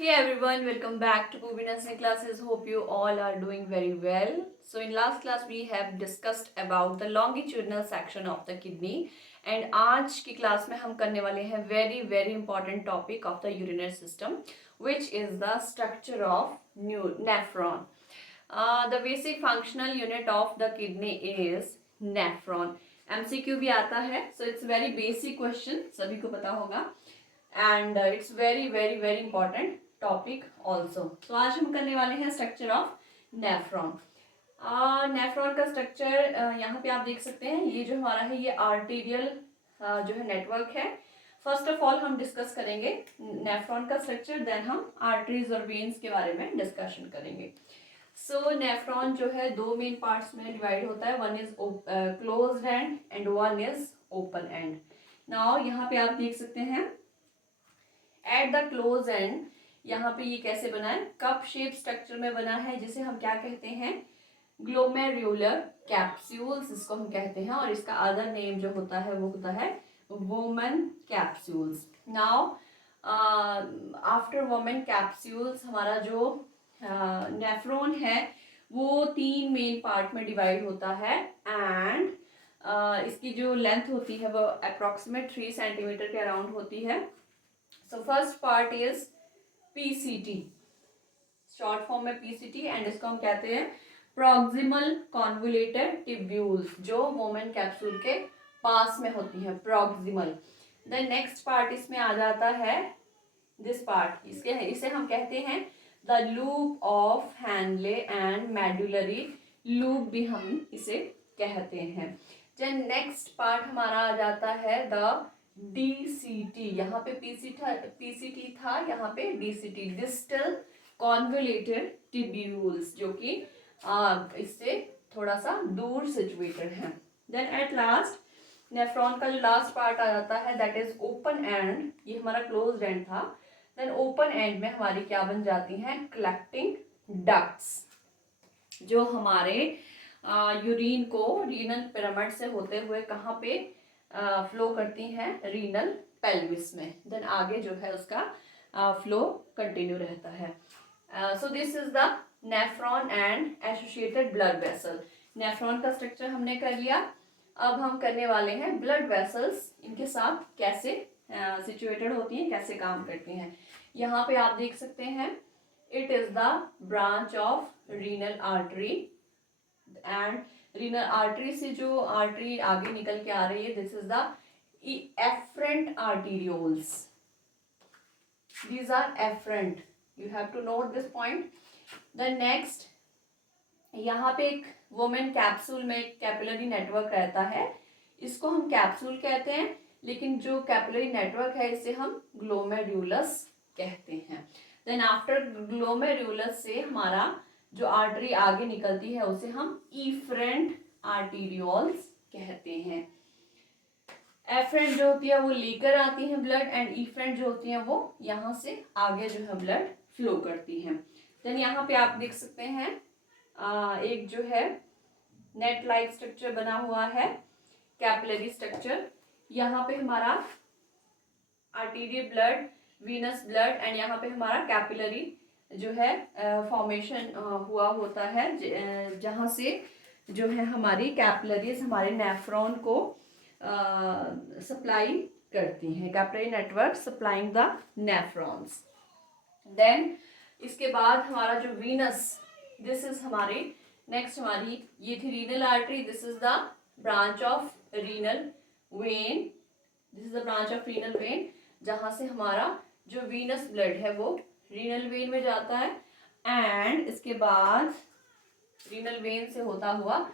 Hey everyone, welcome back to Poobi Nursing classes. Hope you all are doing very well. So in last class we have discussed about the longitudinal section of the kidney and आज की class में हम करने वाले हैं very important topic of the urinary system which is the structure of nephron. The basic functional unit of the kidney is nephron. MCQ भी आता है, so it's very basic question, सभी को पता होगा and it's very important topic also. तो आज हम करने वाले हैं स्ट्रक्चर ऑफ नेफ्रॉन। नेफ्रॉन का स्ट्रक्चर यहाँ पे आप देख सकते हैं, ये जो हमारा है ये आर्टेरियल जो है नेटवर्क है। फर्स्ट ऑफ ऑल हम डिस्कस करेंगे नेफ्रॉन का स्ट्रक्चर, देन हम आर्टरीज और वेन्स के बारे में डिस्कशन करेंगे। सो नेफ्रॉन जो है दो मेन पार्ट्स में डिवाइड होता है, one is closed end and one is open and. Now यहाँ पे आप देख सकते हैं एट द क्लोज एंड यहाँ पे ये कैसे बना है, कप शेप स्ट्रक्चर में बना है, जिसे हम क्या कहते हैं, ग्लोमेरुलर कैप्सूल्स इसको हम कहते हैं, और इसका अदर नेम जो होता है वो होता है women capsules. Now after women capsules हमारा जो नेफ्रॉन है वो तीन मेन पार्ट में डिवाइड होता है एंड इसकी जो लेंथ होती है वो अप्रॉक्सीमेट 3 सेंटीमीटर के अराउंड होती है। So first part is PCT, short form में पीसीटी, एंड इसको हम कहते हैं प्रॉक्सिमल कॉन्वोल्यूटेड ट्यूब्यूल्स, जो वोमेन कैप्सूल के पास में होती है, प्रॉक्सिमल। देन नेक्स्ट पार्ट इसमें आ जाता है दिस पार्ट, इसे हम कहते हैं the loop of Henle and medullary loop भी हम इसे कहते हैं। देन नेक्स्ट पार्ट हमारा आ जाता है द DCT, यहाँ पे PCT था, यहाँ पे DCT, डिस्टल कॉन्वोल्यूटेड ट्यूब्यूल्स, जो कि इससे थोड़ा सा दूर सिचुएटेड है। देन एट लास्ट नेफ्रॉन का जो लास्ट पार्ट आ जाता है दैट इज ओपन एंड, ये हमारा क्लोज्ड एंड था। देन ओपन एंड में हमारी क्या बन जाती हैं, कलेक्टिंग डक्ट्स, जो हमारे यूरिन को रीनल पिरामिड से होते हुए कहाँ पे फ्लो करती हैं, रीनल पेल्विस में। देन आगे जो है उसका फ्लो कंटिन्यू रहता है। So this is the nephron and associated blood vessel. Nephron का स्ट्रक्चर हमने कर लिया, अब हम करने वाले हैं ब्लड वेसल्स, इनके साथ कैसे सिचुएटेड होती हैं, कैसे काम करती हैं। यहाँ पे आप देख सकते हैं it is the branch of renal artery and renal artery से जो आर्टरी आगे निकल के आ रही है, this is the afferent arterioles, these are afferent, you have to note this point. The next, यहाँ पे एक वोमेन कैप्सूल में कैपिलरी नेटवर्क रहता है, इसको हम कैप्सूल कहते हैं, लेकिन जो कैपिलरी नेटवर्क है इसे हम ग्लोमेरुलस कहते हैं। देन आफ्टर ग्लोमेरुलस से हमारा जो आर्टरी आगे निकलती है उसे हम इफरेंट आर्टीरियोल्स कहते हैं। एफरेंट जो होती है वो लेकर आती है ब्लड, एंड इफरेंट जो होती है वो यहाँ से आगे जो है ब्लड फ्लो करती है। देन यहाँ पे आप देख सकते हैं एक जो है नेट लाइक स्ट्रक्चर बना हुआ है, कैपिलरी स्ट्रक्चर। यहाँ पे हमारा arterial blood, venous blood, and यहाँ पे हमारा कैपिलरी जो है फॉर्मेशन हुआ होता है, जहाँ से जो है हमारी कैपिलरीज हमारे नेफ्रॉन को सप्लाई करती हैं, capillary network supplying the nephrons. Then इसके बाद हमारा जो वीनस, दिस इज हमारी नेक्स्ट, हमारी ये थी renal artery, this is the branch of renal vein, this is the branch of renal vein, जहाँ से हमारा जो वीनस ब्लड है वो रीनल वेन में जाता है, एंड इसके बाद रीनल वेन से होता हुआ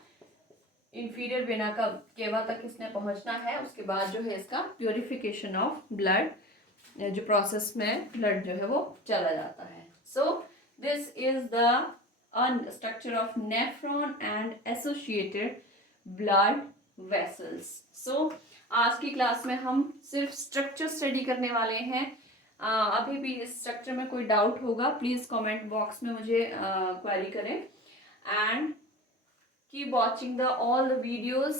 इंफीरियर वेना का केवा तक इसने पहुंचना है। उसके बाद जो है इसका प्योरिफिकेशन ऑफ ब्लड, जो प्रोसेस में ब्लड जो है वो चला जाता है। So this is the structure of nephron and associated blood vessels. So आज की क्लास में हम सिर्फ स्ट्रक्चर स्टडी करने वाले हैं। अभी भी इस स्ट्रक्चर में कोई डाउट होगा प्लीज कमेंट बॉक्स में मुझे क्वेरी करें, and keep watching all the videos,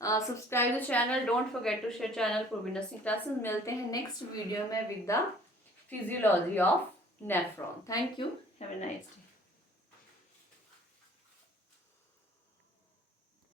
subscribe the channel, don't forget to share channel for nursing classes. मिलते हैं नेक्स्ट वीडियो में with the physiology of nephron. Thank you. Have a nice day.